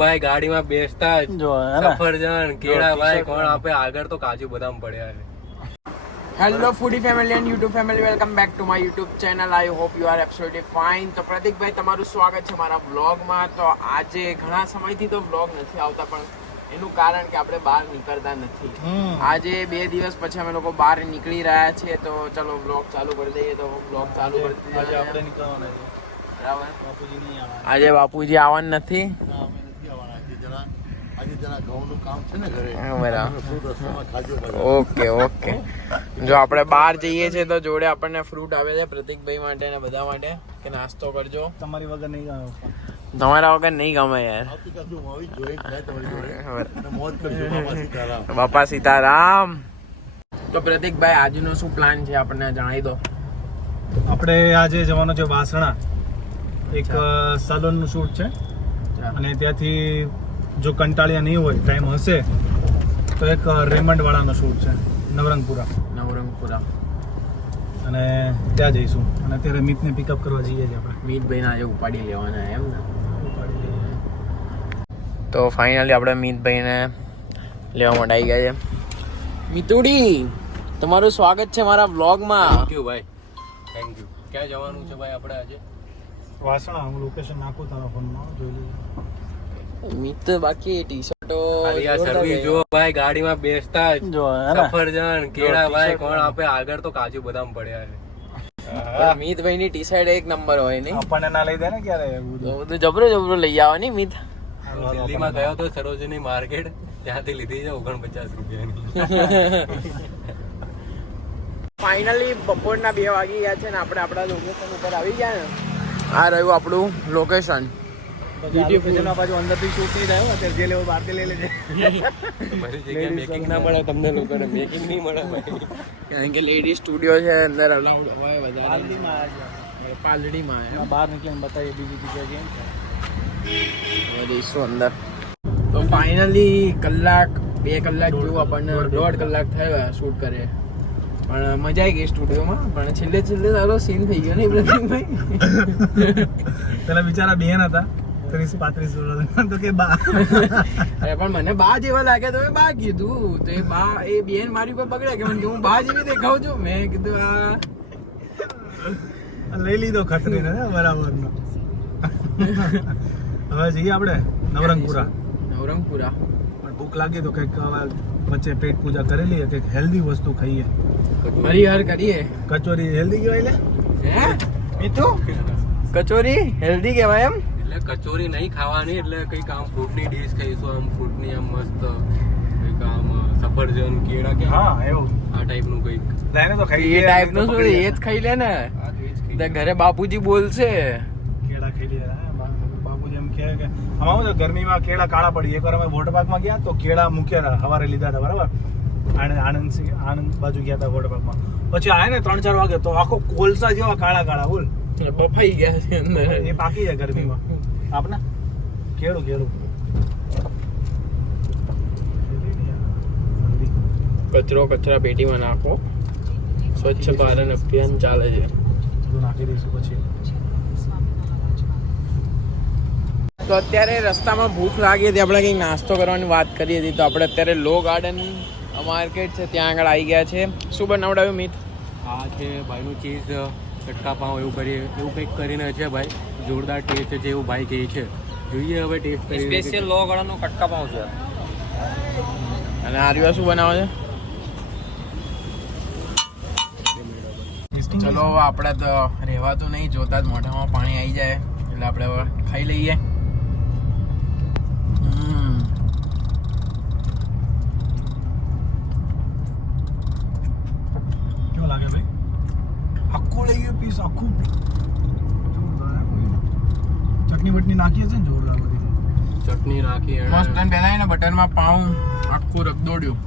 ભાઈ ગાડીમાં બેસતા જ જો સફરજન કેળા ભાઈ કોણ આપે, આગળ તો કાજુ બદામ પડ્યા છે. Hello foodie family and YouTube family, welcome back to my YouTube channel. I hope you are absolutely fine. તો પ્રતિકભાઈ, તમારું સ્વાગત છે મારા વ્લોગમાં. તો આજે ઘણા સમયથી તો વ્લોગ નથી આવતા, પણ એનું કારણ કે આપણે બહાર નીકળતા નથી. આજે 2 દિવસ પછી અમે લોકો બહાર નીકળી રહ્યા છીએ, તો ચલો વ્લોગ ચાલુ કરી દઈએ. તો વ્લોગ ચાલુ કરી દઈએ. આજે આપણે નીકળવાના છે. બરાબર, બાપુજી નહીં આવવાના. આજે બાપુજી આવવાનું નથી. ના, અમે નથી આવવાના. આજે જરા ઘઉંનું કામ છે ને ઘરે. બરાબર, ફ્રૂટ રસ્તામાં ખાજો બધા. Okay okay. જો આપણે બહાર જઈએ છીએ તો જોડે આપણને ફ્રૂટ આવે છે પ્રતિકભાઈ માટે ને બધા માટે, કે નાસ્તો કરજો. તમારી વગર નહીં આવે. તમારા વગર નહીં ગમે યાર. આવતીકાલ જો આવી જોઈ થાય તમારી જોડે અને મોજ કરજો. બાપા સીતારામ. બાપા સીતારામ. તો પ્રતિકભાઈ, આજનો શું પ્લાન છે આપણને જણાવી દો. આપણે આજે જવાનું છે વાસણા. એક સલોનનું શૂટ છે અને ત્યાંથી જો કંટાળિયા નહીં હોય, ટાઈમ હશે તો એક રેમંડ વાળાનો શૂટ છે નવરંગપુરા. અને ત્યાં જઈશું. અને અત્યારે મીતને પિકઅપ કરવા જઈએ છીએ આપણે. મીતભાઈને આજે ઉપાડી લેવાના એમ ને. તો ફાઇનલી આપણે મીતભાઈને લેવા માટે આવી ગયા છે. મિતુડી, તમારું સ્વાગત છે મારા વ્લોગમાં. થેન્ક યુ ભાઈ, થેન્ક યુ. ક્યાં જવાનું છે ભાઈ આપણે આજે? વાસણા. હું લોકેશન નાખું તારા ફોનમાં, જોઈ લેજો. મિત બાકી ટી-શર્ટો ખાલી આ સર્વિસ જો ભાઈ, ગાડીમાં બેસતા જ જો સફરજન કેળા ભાઈ કોણ આપે, આગળ તો કાજુ બદામ પડ્યા છે. મિતભાઈની ટી-શર્ટ એક નંબર હોય નહીં. આપણને ના લઈ દે ને ક્યારે તો બધું જબરો લઈ આવવાની મિત. દિલ્હીમાં ગયો તો સરોજની માર્કેટ, ત્યાંથી લીધી છે 49 રૂપિયાની. ફાઇનલી બપોરના 2 વાગી ગયા છે ને આપણે આપણા લોકેશન ઉપર આવી ગયા ને. આ રહ્યું આપણું લોકેશન. બાજુ અંદરથી શૂટ નહીં થાય. અત્યારે જે લેવો બહારથી લઈ લેજે. મારી જગ્યાએ મેકિંગ ના મળે તમને લોકોને, મેકિંગ નહીં મળે ભાઈ. કારણ કે લેડી સ્ટુડિયો છે, અંદર અલાઉડ હોય વધારે. પાલડીમાં બહાર નીકળીને બતાવીએ બીજી જગ્યાએ કેમ છે. હવે જઈશું અંદર. તો ફાઇનલી 2 કલાક જેવું આપણને 1.5 કલાક થયો શૂટ કરે, પણ મજા આવી ગઈ સ્ટુડિયોમાં. પણ છેલ્લે સારો સીન થઈ ગયો નહીં પ્રતિકભાઈ? પેલા બિચારા બેન હતા 30-35 વર્ષ, તો કે બા. અરે પણ મને બા જેવા લાગ્યા, તો મેં બા કીધું. તો એ બા, એ બેન મારી ઉપર બગડ્યા કે મને કે હું બા જેવી દેખાઉં છું. મેં કીધું આ લઈ લીધો ખતરીને બરાબર નો. હવે જઈએ આપણે નવરંગપુરા. નવરંગપુરા પણ ભૂખ લાગી તો કંઈક વચ્ચે પેટ પૂજા કરી લઈએ, કંઈક હેલ્ધી વસ્તુ ખાઈએ. હરિહર કરીએ. કચોરી હેલ્ધી કહેવાય લે. હે મીઠું? કચોરી હેલ્ધી કહેવાય એમ? એટલે કચોરી નહીં ખાવાની, એટલે કંઈક આમ ફ્રૂટની ડીશ ખાઈશું. આમ ફ્રૂટની આમ મસ્ત કંઈક આમ સફરજન કેળા કે હા એવું આ ટાઈપનું કંઈક. લાઈને તો ખાઈ એ ટાઈપનું શું, એ જ ખાઈ લે ને. ઘરે બાપુજી બોલશે. કેળા ખાઈ લઈએ. બાપુજી એમ કહે કે આમાં શું ગરમીમાં કેળા કાળા પડી. એકવાર અમે વોટર પાર્કમાં ગયા તો કેળા મૂક્યા હતા, સવારે લીધા હતા બરાબર. આણંદ બાજુ ગયા હતા વોટર પાર્કમાં. પછી આયા ને 3-4 વાગે તો આખો કોલસા જેવા કાળા બોલ બફાઈ ગયા છે અંદર. એ પાકી જાય ગરમીમાં. આપને કેળું કચરો કચરા પેટીમાં નાખો. સ્વચ્છ ભારત અભિયાન ચાલે છે. બધું નાખી દઈશું પછી. તો અત્યારે રસ્તામાં ભૂખ લાગી હતી, આપણે કંઈક નાસ્તો કરવાની વાત કરી હતી. તો આપણે અત્યારે લો ગાર્ડન માર્કેટ છે, ત્યાં આગળ આવી ગયા છે. શું બનાવડાવ્યું મીત? આ છે ભાઈનું ચીઝ ચટકા પાઉં, એવું કંઈક કરીને છે ભાઈ. જોરદાર ટેસ્ટ છે એવું ભાઈ કહે છે. જોઈએ હવે ટેસ્ટ કરી. સ્પેશિયલ લો ગાર્ડનનું કટકા પાઉં છે. અને આર્યા શું બનાવે છે? ચલો આપણે તો રહેવાતું નહીં, જોતા જ મોઢામાં પાણી આવી જાય એટલે આપણે હવે ખાઈ લઈએ. કેવું લાગે ભાઈ? આખું લઈ ગયો પીસ, આખું. ચટણી બટની નાખીએ છે ને જોરદાર બધી. ચટણી નાખી મસ્ત. અને પહેલાં એને બટરમાં પાઉં આખું રગદોડ્યું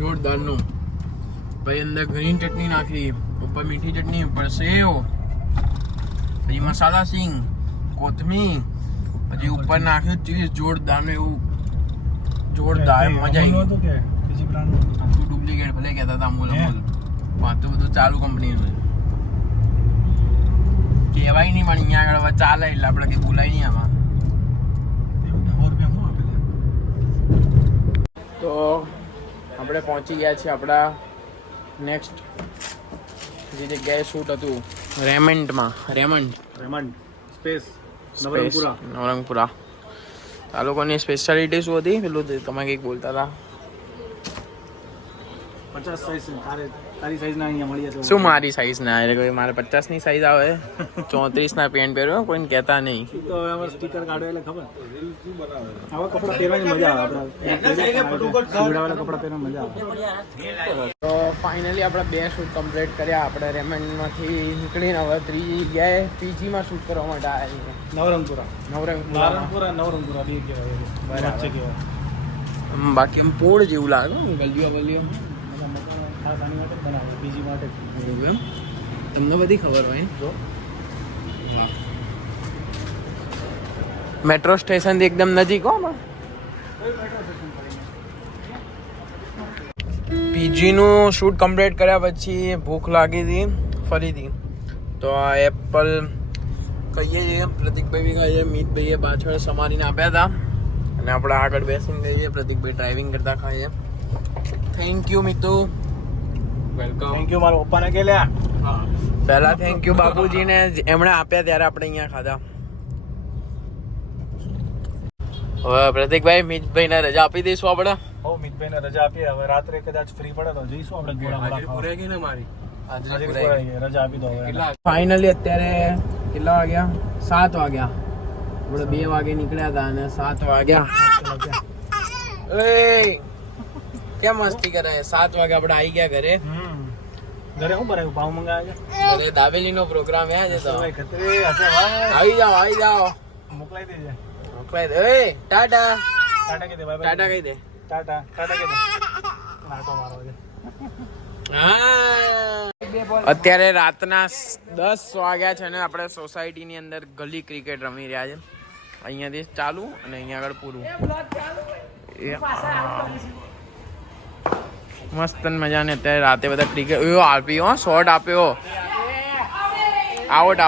જોરદારનું. પછી અંદર ગ્રીન ચટણી નાખી, ઉપર મીઠી ચટણી, ઉપર સેવ, પછી મસાલા સિંગ, કોથમીર, પછી ઉપર નાખ્યું ચીઝ જોરદારનું એવું. જોરદાર મજા આવી ગઈ. તો કે બીજી બ્રાન્ડ તું ડુપ્લિકેટ ભલે કહેતા હતા અમૂલ. પાછું બધું ચાલુ કંપનીનું કહેવાય નહીં, પણ અહીંયા આગળ ચાલે એટલે આપણે કંઈ બોલાય નહીં આમાં. 100 રૂપિયા તો આપણે પહોંચી ગયા છીએ આપણા નેક્સ્ટ જે જગ્યાએ શૂટ હતું રેમન્ડ સ્પેસ નવરંગપુરા. આ લોકોની સ્પેશિયાલિટી શું હતી પેલું તમે કંઈક બોલતા હતા 50 સાઈઝ તારી સાઈઝ ના અહીંયા મળી જશે. શું મારી સાઈઝ ના એટલે કોઈ મારે 50 ની સાઈઝ આવે 34 ના પેન્ટ પહેર્યો કોઈને કહેતા નહીં. તો હવે સ્ટીકર કાઢો એટલે ખબર આવા કપડા પહેરવાની મજા આવે. આપણા કપડા પહેરવાની મજા આવે. તો ફાઇનલી આપણે 2 શૂટ કમ્પ્લીટ કર્યા. આપણે રેમન્ડમાંથી નીકળીને હવે ત્રીજી જગ્યાએ પીજીમાં શૂટ કરવા માટે આવ્યા નવરંગપુરા બે કહેવાય. બાકી આમ પોળ જેવું લાગે ગલીઓ ગલીઓ બીજી માટે એમ તમને બધી ખબર હોય ને. મેટ્રો સ્ટેશન થી એકદમ નજીક હો. પીજી નું શૂટ કમ્પ્લીટ કર્યા પછી ભૂખ લાગી હતી ફરીથી. તો આ એપલ કહીએ છીએ પ્રતિકભાઈ બી કહીએ મિતભાઈએ પાછળ સમારીને આપ્યા હતા અને આપણે આગળ બેસીને કહીએ પ્રતિકભાઈ ડ્રાઇવિંગ કરતા ખાઈએ. Thank you Mitu. Welcome. Thank you મારા પપ્પાને કે લ્યા. પહેલા થેન્ક યુ બાપુજીને એમણે આપ્યા ત્યારે આપણે અહીંયા ખાધા. હવે પ્રતિકભાઈ મિતભાઈને રજા આપી દઈશું આપણે. હો મિતભાઈને રજા આપીએ. હવે રાત્રે કદાચ ફ્રી પડે તો જઈશું આપણે ગોળા પૂરે ગઈ ને મારી રજા આપી દો હવે. ફાઇનલી અત્યારે કેટલા વાગ્યા 7 વાગ્યા. આપણે 2 વાગે નીકળ્યા હતા અને 7 વાગ્યા. કેમ મસ્તી કરે 7 વાગે આપણે આવી ગયા ઘરે. ઘરે શું ભરાયું ભાવ મંગાવ્યા છે. ઘરે દાબેલી નો પ્રોગ્રામ છે તો ભાઈ ખતરે હશે ભાઈ. આવી જાઓ મોકલાઈ દેજે. મોકલાઈ દે. ટાટા ટાટા કહી દે બાય બાય. ટાટા કહી દે. ટાટા કહી દે. આટો મારો છે. અત્યારે રાતના 10 વાગ્યા છે ને આપણે સોસાયટીની અંદર ગલી ક્રિકેટ રમી રહ્યા છે. અહીંયાથી ચાલુ અને અહીંયા આગળ પૂરું. મસ્ત મજા ને અત્યારે રાતે બધા ક્રિકેટ આપ્યો શોર્ટ આપ્યો આઉટ